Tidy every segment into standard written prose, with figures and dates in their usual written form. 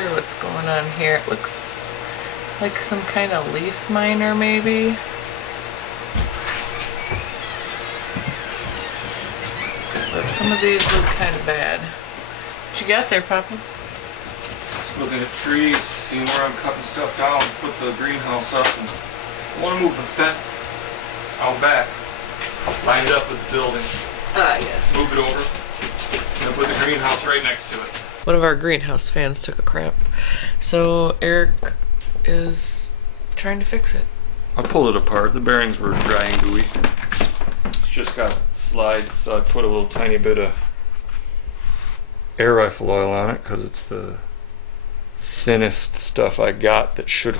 sure what's going on here. It looks like some kind of leaf miner maybe. But some of these look kind of bad. What you got there, Papa? Just looking at trees, seeing where I'm cutting stuff down, put the greenhouse up, and I want to move the fence out back, lined up with the building. Ah, yes. Move it over, and put the greenhouse right next to it. One of our greenhouse fans took a crap, so Eric is trying to fix it. I pulled it apart. The bearings were dry and gooey. It's just got slides, so I put a little tiny bit of air rifle oil on it because it's the thinnest stuff I got that should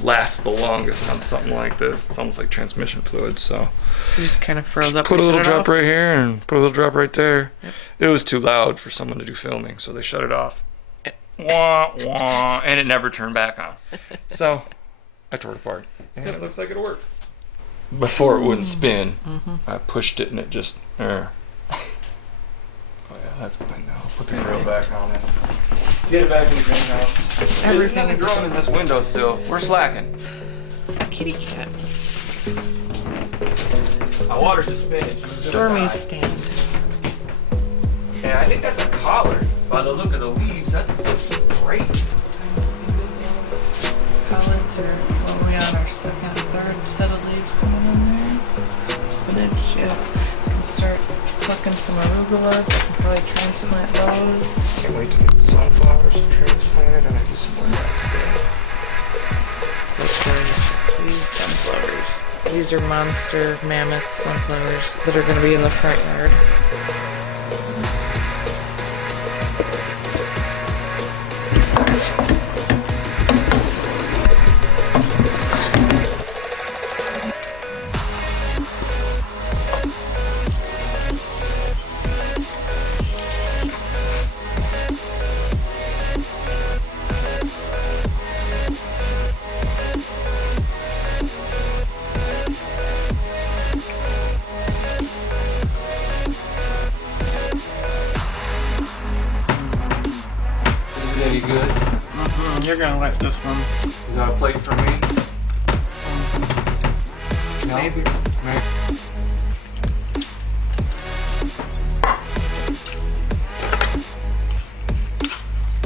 last the longest on something like this. It's almost like transmission fluid, so You just kind of froze up. put a and little shut it drop off? right here and put a little drop right there. Yep. It was too loud for someone to do filming, so they shut it off. Wah, wah, and it never turned back on. So I tore it apart, and it looks like it'll work. Before it wouldn't spin, I pushed it and it just. Oh yeah, that's good now. Put the grill back on it. Get it back in the greenhouse. Everything There's is nothing growing in this windowsill. We're slacking. a kitty cat. I watered the spinach. Stormy stand. Yeah, I think that's a collard. By the look of the leaves, that's great. Collards are what we on our second, third set of leaves coming in there. Spinach, yeah. Can start plucking some arugulas. I can probably transplant those. Can't wait to get sunflowers transplanted and I do some more of that Those are these sunflowers. These are monster mammoth sunflowers that are going to be in the front yard. Very good. You're going to like this one. You got a plate for me? No? Maybe.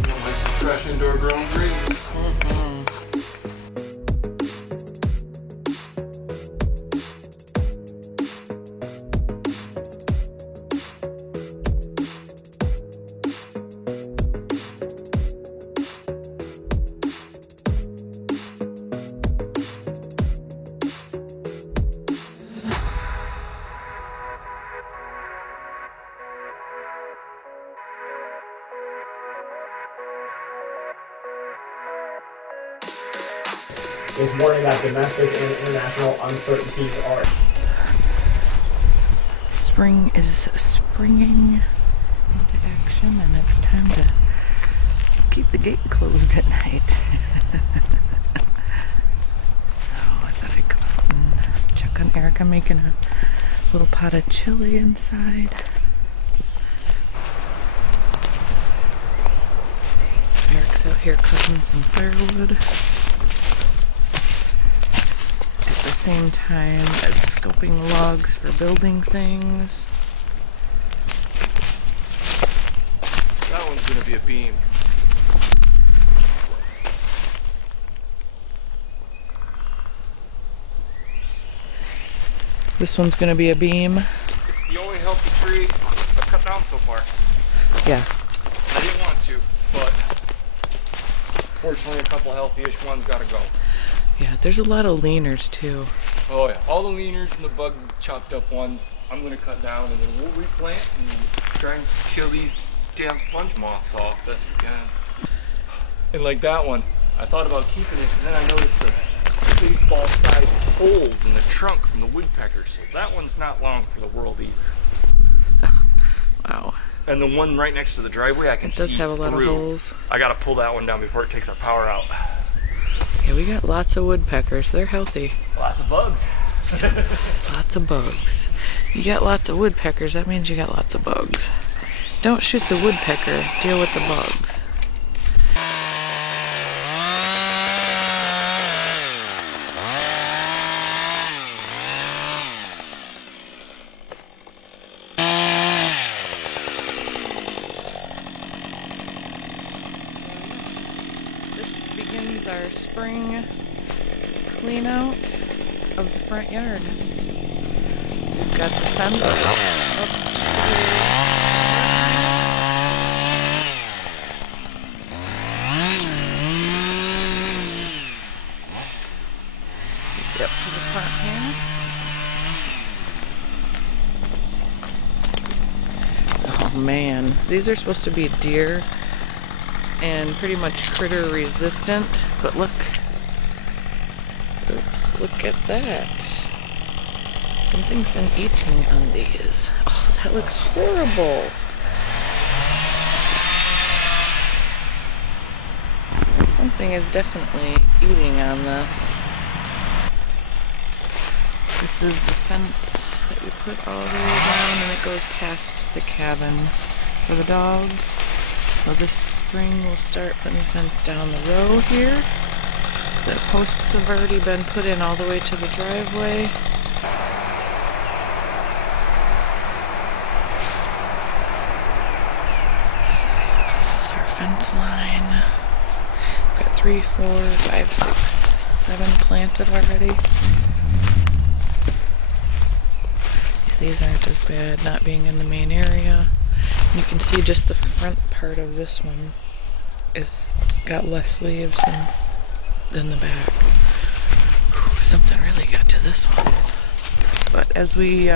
Like some fresh indoor grown greens. is warning that domestic and international uncertainties are. Spring is springing into action, and it's time to keep the gate closed at night. So I thought I'd come out and check on Erica making a little pot of chili inside. Eric's out here cutting some firewood at the same time as scoping logs for building things. That one's gonna be a beam. This one's gonna be a beam. It's the only healthy tree I've cut down so far. Yeah. I didn't want to, but fortunately a couple healthy-ish ones gotta go. Yeah, there's a lot of leaners too. Oh yeah, all the leaners and the bug chopped up ones I'm gonna cut down, and then we'll replant and try and kill these damn sponge moths off best we can. And like that one, I thought about keeping it, because then I noticed the baseball-sized holes in the trunk from the woodpecker, so that one's not long for the world either. Wow. And the one right next to the driveway, I can see It does have a lot of through. holes. I gotta pull that one down before it takes our power out. Yeah, we got lots of woodpeckers. They're healthy. Lots of bugs. Lots of bugs. You got lots of woodpeckers, that means you got lots of bugs. Don't shoot the woodpecker, deal with the bugs. begins our spring clean out of the front yard. We've got the fence up to the front here. Oh man, these are supposed to be deer and pretty much critter resistant, but look. Oops, look at that. Something's been eating on these. Oh, that looks horrible. Something is definitely eating on this. This is the fence that we put all the way down, and it goes past the cabin for the dogs. So this spring we'll start putting the fence down the row here. The posts have already been put in all the way to the driveway. So this is our fence line. We've got 3, 4, 5, 6, 7 planted already. These aren't as bad, not being in the main area. And you can see just the front part of this one is got less leaves than the back. Whew, something really got to this one. But as we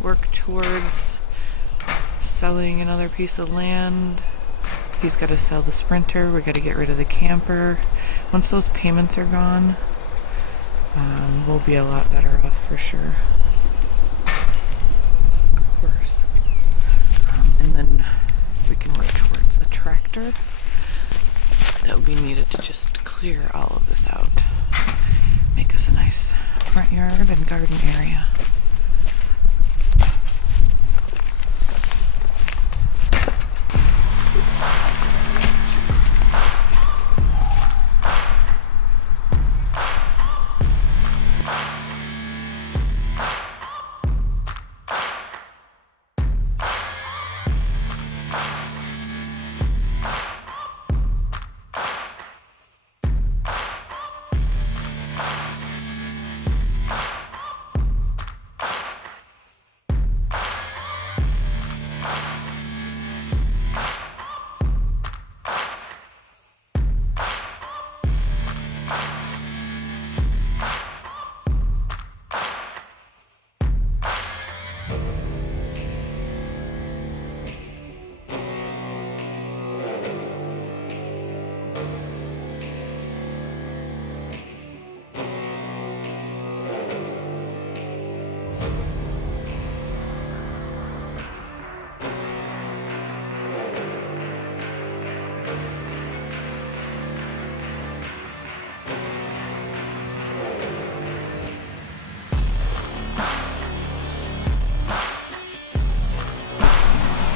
work towards selling another piece of land, he's got to sell the Sprinter. We got to get rid of the camper. Once those payments are gone, we'll be a lot better off for sure. Of course. And then we can work towards a tractor that will be needed to just clear all of this out. Make us a nice front yard and garden area.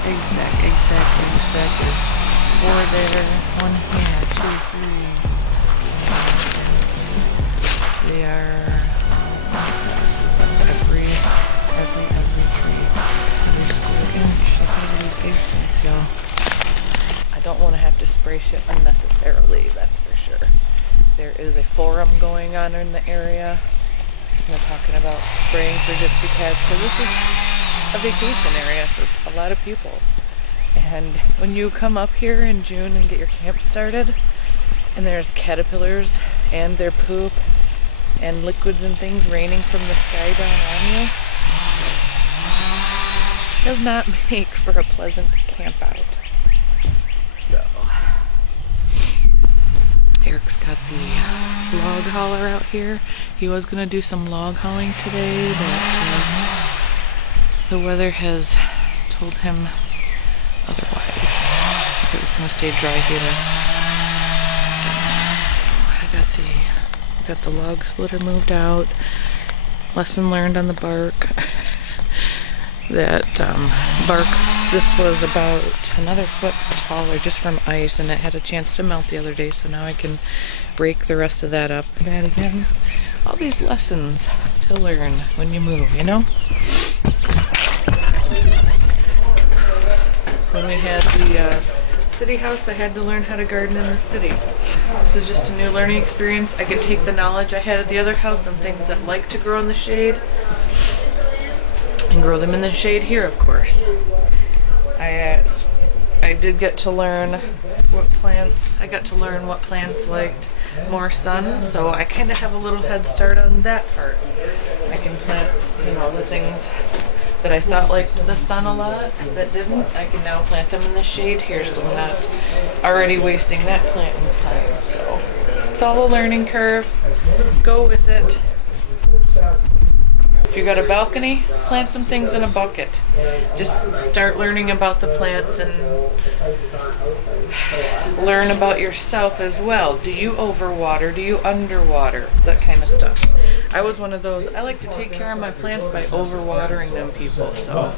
Exact is 4 there, 1 here, 2, 3. They are every tree, every square inch. Look at these eggs, y'all. I don't want to have to spray shit unnecessarily, that's for sure. There is a forum going on in the area, and they're talking about spraying for gypsy cats, because this is a vacation area for a lot of people. And when you come up here in June and get your camp started, and there's caterpillars and their poop and liquids and things raining from the sky down on you, does not make for a pleasant camp out. So Eric's got the log hauler out here. He was gonna do some log hauling today, but the weather has told him otherwise. If it was gonna stay dry here. So I got the log splitter moved out. Lesson learned on the bark. That bark, this was about another foot taller just from ice, and it had a chance to melt the other day, so now I can break the rest of that up. That again, all these lessons to learn when you move, you know? When we had the city house, I had to learn how to garden in the city. This is just a new learning experience. I could take the knowledge I had at the other house and things that like to grow in the shade and grow them in the shade here, of course. I did get to learn what plants liked more sun, so I kind of have a little head start on that part. I can plant, you know, the things that I thought liked the sun a lot that didn't. I can now plant them in the shade here, so I'm not already wasting that planting time. So it's all a learning curve. Go with it. If you got a balcony, plant some things in a bucket. Just start learning about the plants and learn about yourself as well. Do you overwater? Do you underwater? That kind of stuff. I was one of those, I like to take care of my plants by overwatering them people. So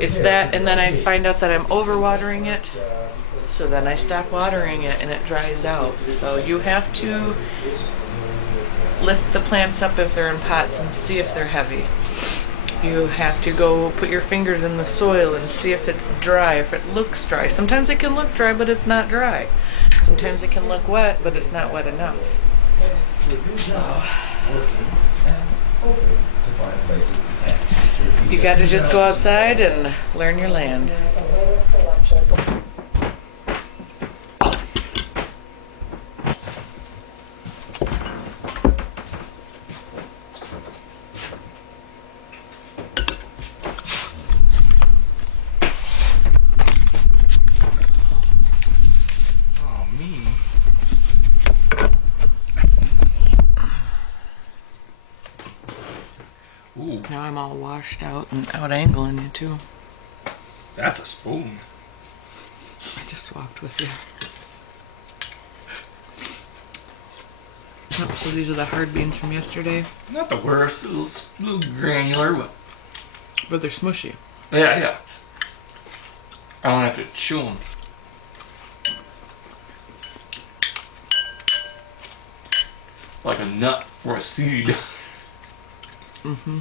it's that, and then I find out that I'm overwatering it, so then I stop watering it and it dries out. So you have to lift the plants up if they're in pots and see if they're heavy. You have to go put your fingers in the soil and see if it's dry, if it looks dry. Sometimes it can look dry, but it's not dry. Sometimes it can look wet, but it's not wet enough. So, you got to just go outside and learn your land. Ooh. Now I'm all washed out and out angling you too. That's a spoon. I just swapped with you. Oh, so these are the hard beans from yesterday. Not the worst. A little granular, But they're smushy. yeah. I don't have to chew them. Like a nut or a seed. Mm-hmm.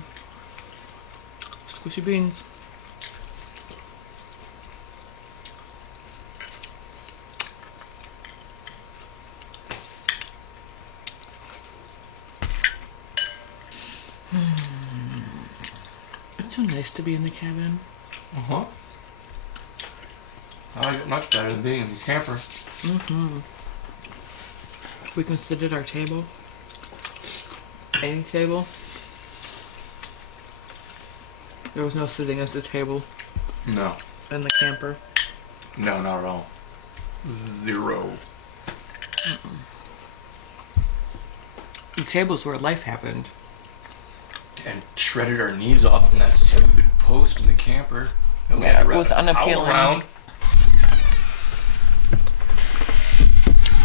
Squishy beans. It's so nice to be in the cabin. Uh-huh. I like it much better than being in the camper. Mm-hmm. We can sit at our table. Any table. There was no sitting at the table No. in the camper. No, not at all. Zero. The table's where life happened. And shredded our knees off in that stupid post in the camper. And we had to it was wrap a towel unappealing. around.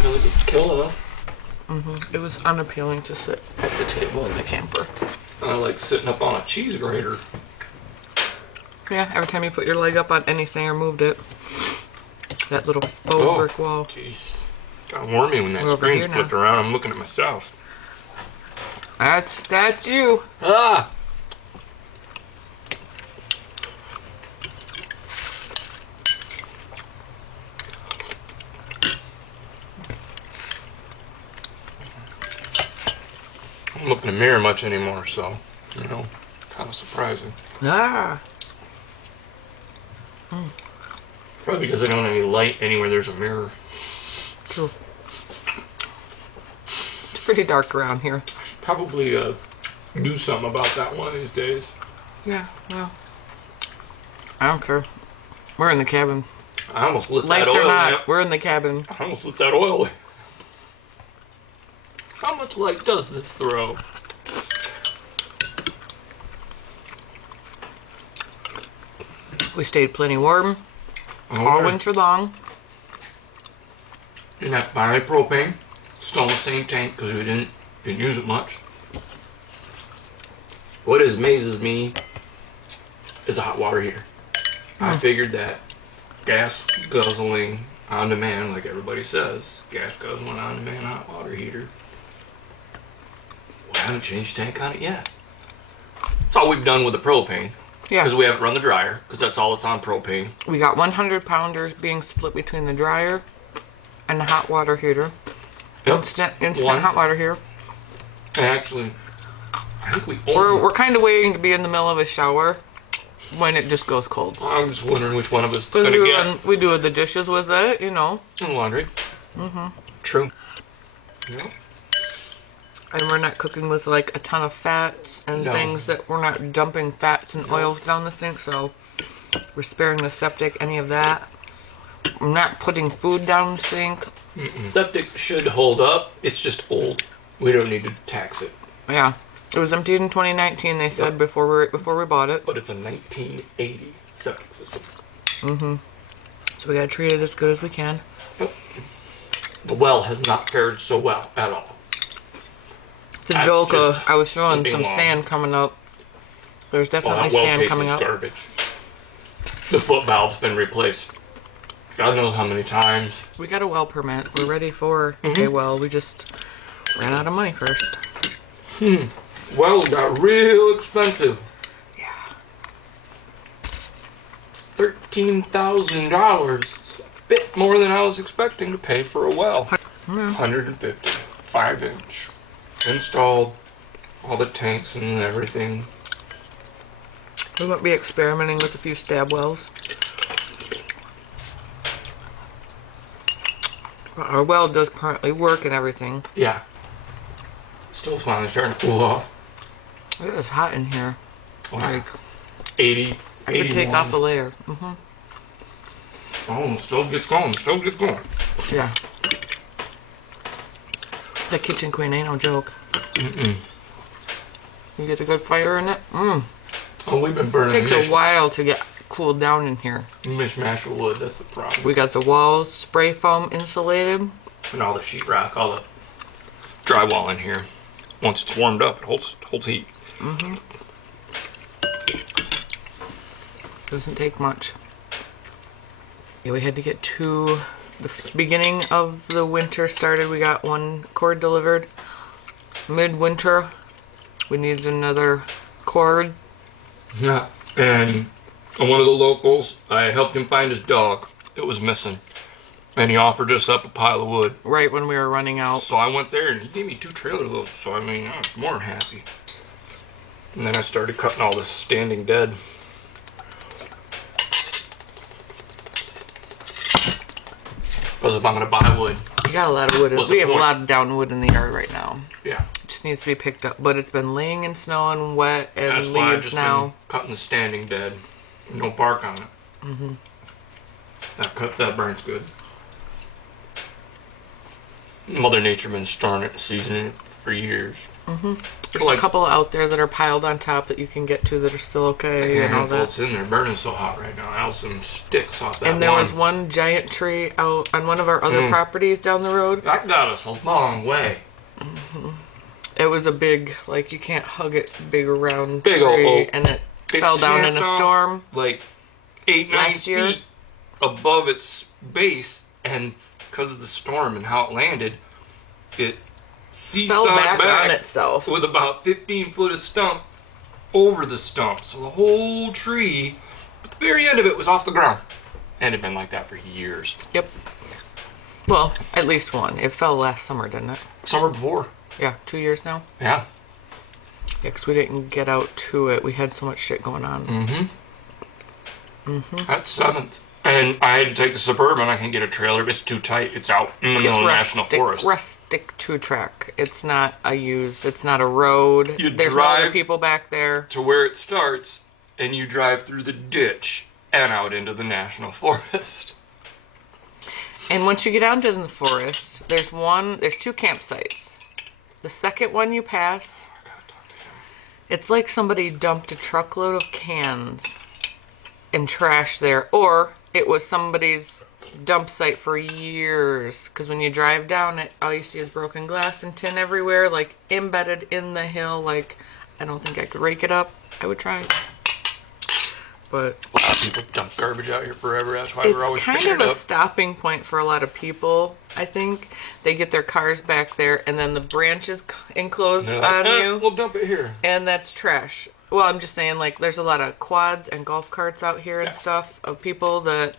It was killing us. Mm-hmm. It was unappealing to sit at the table in the camper. I like sitting up on a cheese grater. Yeah, every time you put your leg up on anything or moved it, that little faux brick wall. Jeez. Got warm me when that We're over screen's here flipped now. around. I'm looking at myself. That's you. Ah! I don't look in the mirror much anymore, so, you know, kind of surprising. Ah. Probably because I don't have any light anywhere there's a mirror. True. It's pretty dark around here. Probably do something about that one of these days. Yeah, well, I don't care. We're in the cabin. I almost lit Lights that or oil not, lamp. we're in the cabin. I almost lit that oil lamp. How much light does this throw? We stayed plenty warm all winter long. Didn't have to buy any propane. Still in the same tank because we didn't use it much. What amazes me is a hot water heater. I figured that gas guzzling on demand, like everybody says, gas guzzling on demand hot water heater. Well, I haven't changed tank on it yet. That's all we've done with the propane. Yeah. Because we haven't run the dryer, because that's all it's on propane. We got 100 pounders being split between the dryer and the hot water heater. Yep. Instant hot water heater. And actually, I think we only... We're kind of waiting to be in the middle of a shower when it just goes cold. I'm just wondering which one of us is going to get... We do the dishes with it, you know. And laundry. Mm-hmm. True. Yep. And we're not cooking with like a ton of fats and things that we're not dumping fats and oils down the sink, so we're sparing the septic any of that. I'm not putting food down the sink. Septic should hold up. It's just old. We don't need to tax it. Yeah. It was emptied in 2019, they said, before we bought it. But it's a 1980 septic system. So we gotta treat it as good as we can. Yep. The well has not fared so well at all. The That's joke, just I was showing some long. sand coming up. There's definitely That well sand case coming is up. garbage. The foot valve's been replaced God knows how many times. We got a well permit. We're ready for a well. We just ran out of money first. Well, it got real expensive. Yeah. $13,000. It's a bit more than I was expecting to pay for a well. 150, 5-inch. Installed all the tanks and everything. We might be experimenting with a few stab wells. Our well does currently work and everything. Yeah. Still finally starting to cool off. It is hot in here. Wow. Like, 80, I could take 81. off a layer. Oh, the stove gets going. The stove gets going. Yeah. The Kitchen Queen ain't no joke. You get a good fire in it. Oh, we've been burning Takes a while to get cooled down in here. mishmash of wood. That's the problem. We got the walls spray foam insulated. And all the sheetrock, all the drywall in here. Once it's warmed up, it holds heat. Doesn't take much. Yeah, we had to get the beginning of the winter started. We got one cord delivered. Midwinter, we needed another cord. Yeah. And one of the locals, I helped him find his dog. It was missing. And he offered us up a pile of wood. Right when we were running out. So I went there and he gave me 2 trailer loads. So I mean, I was more than happy. And then I started cutting all this standing dead. Because if I'm going to buy wood. We got a lot of wood. What's We the have a point? lot of down wood in the yard right now. Yeah. It just needs to be picked up. But it's been laying in snow and wet and That's why I've leaves just now. been cutting the standing dead. No bark on it. That burns good. Mother Nature been storing it, seasoning it for years. There's a couple out there that are piled on top that you can get to that are still okay and all that. It's in there burning so hot right now. I have some sticks off that And there one. was one giant tree out on one of our other properties down the road. That got us a long way. It was a big, like, you can't hug it, big round Big tree, old oak. and it It fell down in a snapped off storm. Like 8-9 Last year. feet above its base, and because of the storm and how it landed, it Fell seesawed back back on itself. with about 15 foot of stump over the stump. So the whole tree, at the very end of it, was off the ground. And it had been like that for years. Yep. Well, at least one. It fell last summer, didn't it? Summer before. Yeah, 2 years now. Yeah. Yeah, because we didn't get out to it. We had so much shit going on. That's 7th. And I had to take the Suburban. I can't get a trailer. It's too tight. It's out in the middle of the National Forest. Rustic 2-track. It's not a it's not a road. You There's no other drive- people back there. To where it starts, and you drive through the ditch and out into the National Forest. And once you get out into the forest, there's 2 campsites. The second one you pass, it's like somebody dumped a truckload of cans and trash there, or it was somebody's dump site for years. Because when you drive down it, all you see is broken glass and tin everywhere, like embedded in the hill. Like, I don't think I could rake it up. I would try. But A lot of people dump garbage out here forever. That's why we're it's always kind picking of it a up. stopping point for a lot of people, I think. They get their cars back there, and then the branches enclosed They're like, on you, We'll dump it here. and that's trash. Well, I'm just saying, like, there's a lot of quads and golf carts out here and stuff of people that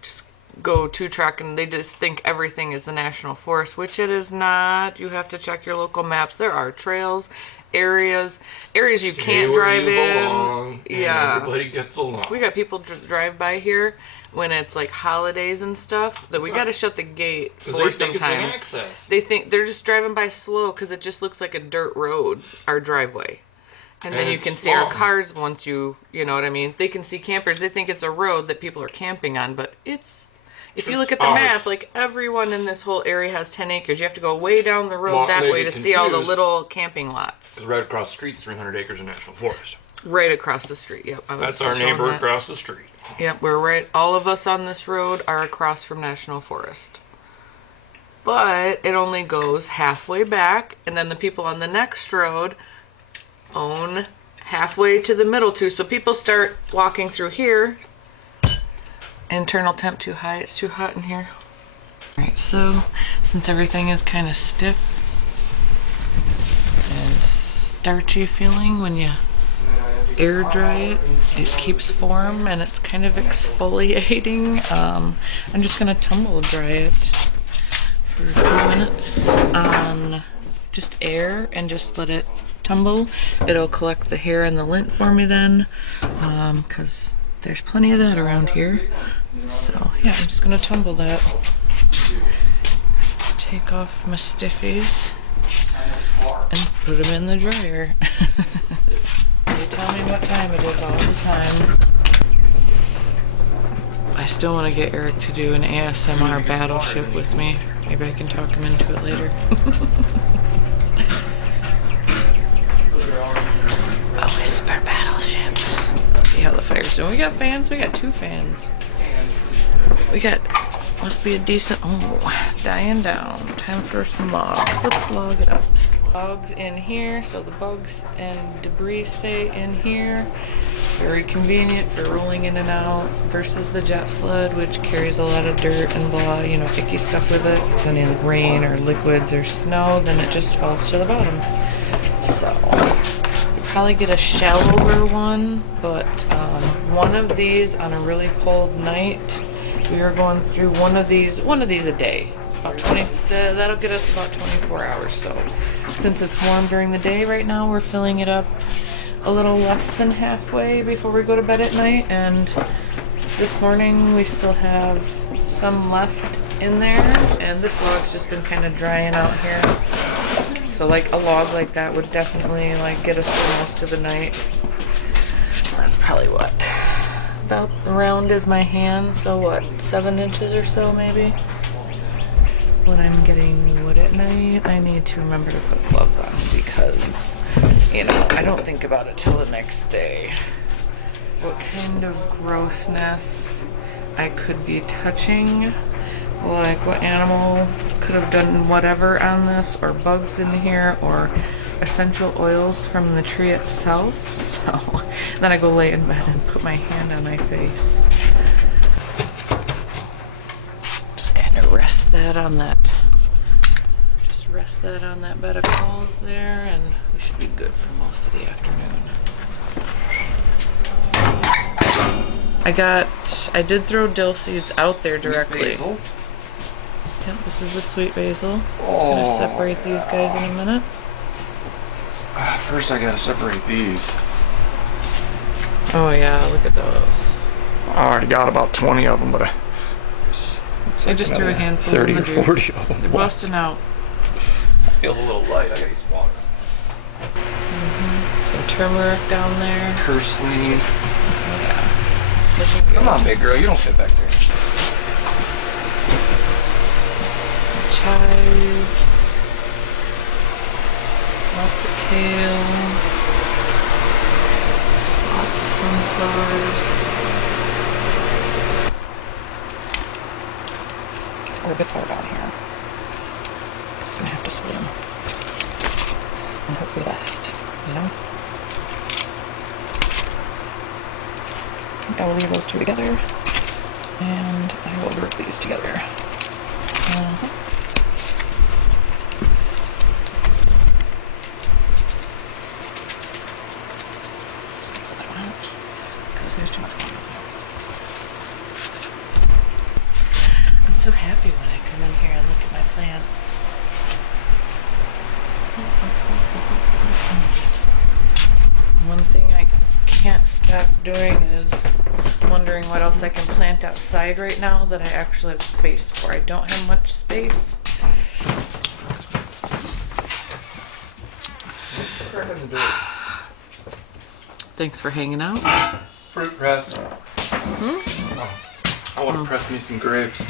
just go to track and they just think everything is the national forest, which it is not. You have to check your local maps. There are trails, areas you can't drive in. Yeah, everybody gets along. We got people drive by here when it's like holidays and stuff that we got to shut the gate for sometimes. They think they're just driving by slow because it just looks like a dirt road, our driveway. And then you can see our cars once you know what I mean? They can see campers. They think it's a road that people are camping on, but it's... If you look at the map, like, everyone in this whole area has 10 acres. You have to go way down the road that way to see all the little camping lots. Because right across the street is 300 acres of national forest. Right across the street, yep. That's our neighbor across the street. Yep, we're right. All of us on this road are across from national forest. But it only goes halfway back, and then the people on the next road own halfway to the middle too. So people start walking through here. Internal temp too high, it's too hot in here. Alright, so since everything is kind of stiff and starchy feeling when you air dry it, it keeps form and it's kind of exfoliating. I'm just gonna tumble dry it for a few minutes on just air and just let it tumble. It'll collect the hair and the lint for me then, because there's plenty of that around here. So yeah, I'm just gonna tumble that. Take off my stiffies and put them in the dryer. They tell me what time it is all the time. I still want to get Eric to do an ASMR battleship with me. Maybe I can talk him into it later. A whisper battleship. See how the fire's doing. We got fans. We got 2 fans. We got, must be a decent, oh, dying down. Time for some logs. Let's log it up. Logs in here so the bugs and debris stay in here. Very convenient for rolling in and out versus the jet sled, which carries a lot of dirt and blah, you know, icky stuff with it. Any rain or liquids or snow, then it just falls to the bottom. So, probably get a shallower one, but one of these on a really cold night, we are going through one of these a day. About 20, that'll get us about 24 hours. So since it's warm during the day right now, we're filling it up a little less than halfway before we go to bed at night. And this morning we still have some left in there, and this log's just been kind of drying out here. So like a log like that would definitely like get us through most of the night. That's probably what, about round as my hand, so what, 7 inches or so maybe? When I'm getting wood at night, I need to remember to put gloves on because, you know, I don't think about it till the next day. What kind of grossness I could be touching, like what animal could have done whatever on this, or bugs in here, or essential oils from the tree itself. So then I go lay in bed and put my hand on my face. Just kind of rest that on that. Just rest that on that bed of coals there, and we should be good for most of the afternoon. I did throw dill seeds out there directly. Basil. Yep, this is the sweet basil. I'm gonna separate these guys in a minute. First I gotta separate these. Oh yeah, look at those. I already got about 20 of them, but I just threw a handful 30 in the or drink. 40 of them. They're busting out. Feels a little light. I gotta get some water. Some turmeric down there. Purslane. Yeah. Looking good. Come on, big girl. You don't fit back there. Chives. Lots of kale. Lots of sunflowers. We're a bit far down here. Just gonna have to swim. And hope for the best, you know? I think I will leave those 2 together. And I will group these together. One thing I can't stop doing is wondering what else I can plant outside right now that I actually have space for. I don't have much space. Thanks for hanging out. Fruit press. Oh, I want to press me some grapes.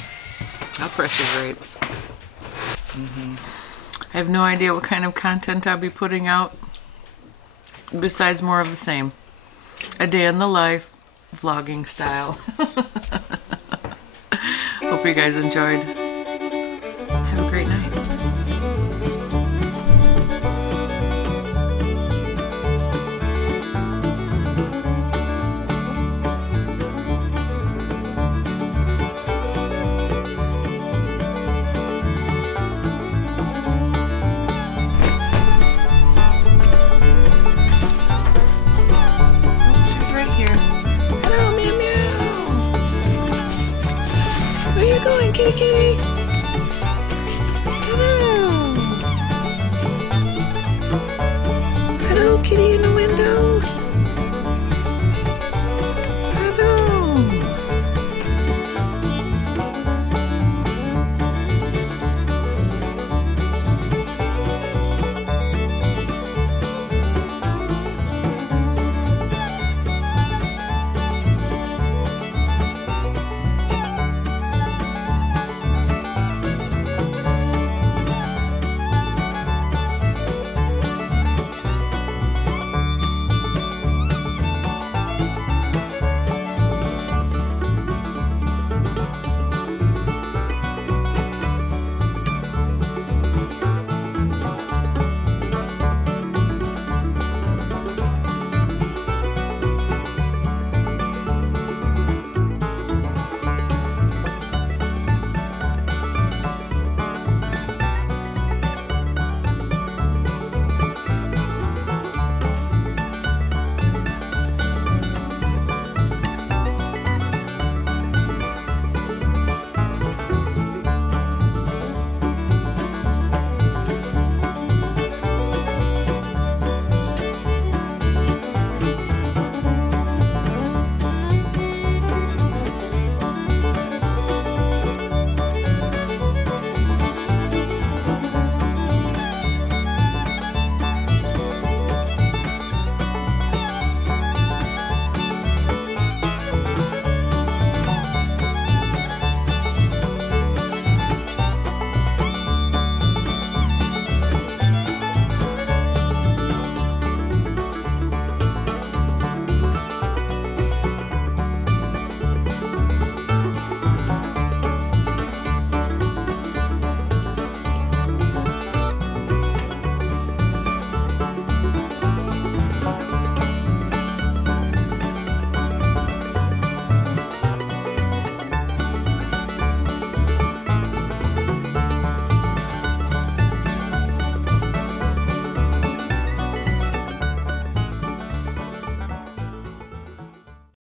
I'll press your grapes. I have no idea what kind of content I'll be putting out besides more of the same. A day in the life, vlogging style. Hope you guys enjoyed. Have a great night. Going, kitty kitty. Hello. Hello, kitty.